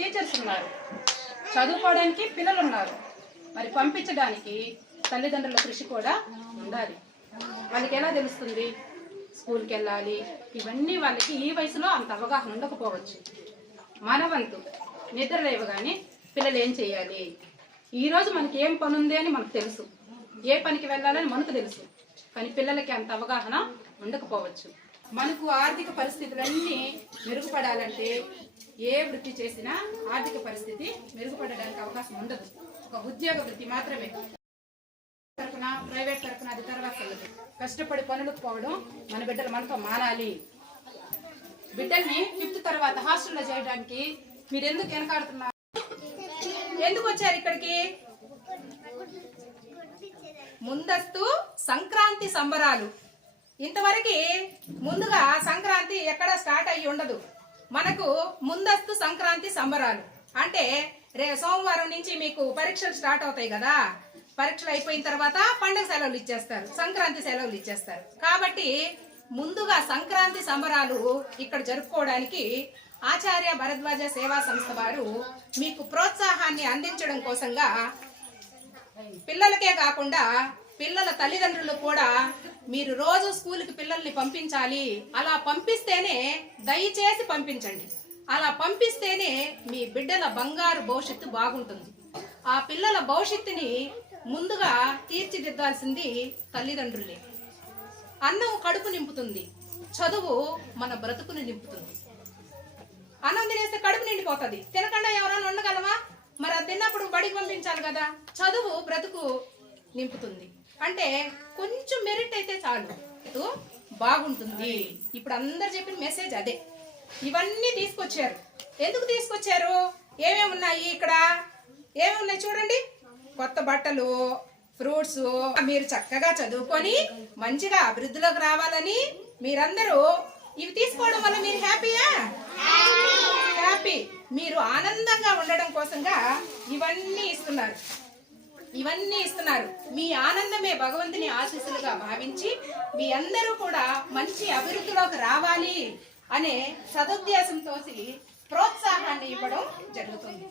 Teachers ఉన్నారు, చదువుకోవడానికి పిల్లలు ఉన్నారు. మరి పంపించడానికి తల్లిదండ్రుల కృషి కూడా ఉండాలి. వాళ్ళకి ఎలా తెలుస్తుంది స్కూల్కి వెళ్ళాలి? ఇవన్నీ వాళ్ళకి ఈ వయసులో అంత అవగాహన ఉండకపోవచ్చు. మన వంతు నిద్ర లేవగానే పిల్లలు ఏం చేయాలి, ఈరోజు మనకి ఏం పని ఉంది అని మనకు తెలుసు, ఏ పనికి వెళ్ళాలని మనకు తెలుసు. కానీ పిల్లలకి అంత అవగాహన ఉండకపోవచ్చు. మనకు ఆర్థిక పరిస్థితులన్నీ మెరుగుపడాలంటే ఏ వృత్తి చేసినా ఆర్థిక పరిస్థితి మెరుగుపడడానికి అవకాశం ఉండదు. ఒక ఉద్యోగ వృత్తి మాత్రమే తరపున, ప్రైవేట్ తరపున అది తర్వాత కష్టపడి పనులకు పోవడం మన బిడ్డలు మనతో మానాలి. బిడ్డల్ని 5th తర్వాత హాస్టల్లో చేయడానికి మీరు ఎందుకు వెనకాడుతున్నారు? ఎందుకు వచ్చారు ఇక్కడికి? ముందస్తు సంక్రాంతి సంబరాలు. ఇంతవరకు ముందుగా సంక్రాంతి ఎక్కడ స్టార్ట్ అయ్యి ఉండదు. మనకు ముందస్తు సంక్రాంతి సంబరాలు అంటే సోమవారం నుంచి మీకు పరీక్షలు స్టార్ట్ అవుతాయి కదా. పరీక్షలు అయిపోయిన తర్వాత పండుగ సెలవులు ఇచ్చేస్తారు, సంక్రాంతి సెలవులు ఇచ్చేస్తారు. కాబట్టి ముందుగా సంక్రాంతి సంబరాలు ఇక్కడ జరుపుకోవడానికి ఆచార్య భరద్వాజ సేవా సంస్థ వారు మీకు ప్రోత్సాహాన్ని అందించడం కోసంగా పిల్లలకే కాకుండా పిల్లల తల్లిదండ్రులు కూడా మీరు రోజు స్కూల్కి పిల్లల్ని పంపించాలి. అలా పంపిస్తేనే, దయచేసి పంపించండి, అలా పంపిస్తేనే మీ బిడ్డల బంగారు భవిష్యత్తు బాగుంటుంది. ఆ పిల్లల భవిష్యత్తుని ముందుగా తీర్చిదిద్దాల్సింది తల్లిదండ్రులే. అన్నం కడుపు నింపుతుంది, చదువు మన బ్రతుకుని నింపుతుంది. అన్నం తినేస్తే కడుపు నిండిపోతుంది, తినకుండా ఎవరైనా ఉండగలమా? మరి అది తిన్నప్పుడు బడికి పంపించాలి కదా. చదువు బ్రతుకు నింపుతుంది అంటే కొంచెం మెరిట్ అయితే చాలు, బాగుంటుంది. ఇప్పుడు అందరు చెప్పిన మెసేజ్ అదే. ఇవన్నీ తీసుకొచ్చారు. ఎందుకు తీసుకొచ్చారు? ఏమేమి ఉన్నాయి ఇక్కడ? ఏమేమి ఉన్నాయి చూడండి. కొత్త బట్టలు, ఫ్రూట్స్. మీరు చక్కగా చదువుకొని మంచిగా అభివృద్ధిలోకి రావాలని మీరందరూ ఇవి తీసుకోవడం వల్ల మీరు హ్యాపీయా? హ్యాపీ. మీరు ఆనందంగా ఉండడం కోసంగా ఇవన్నీ ఇస్తున్నారు. మీ ఆనందమే భగవంతుని ఆశీస్సులుగా భావించి మీ అందరూ కూడా మంచి అభివృద్ధిలోకి రావాలి అనే సదుద్దేశంతో ప్రోత్సాహాన్ని ఇవ్వడం జరుగుతుంది.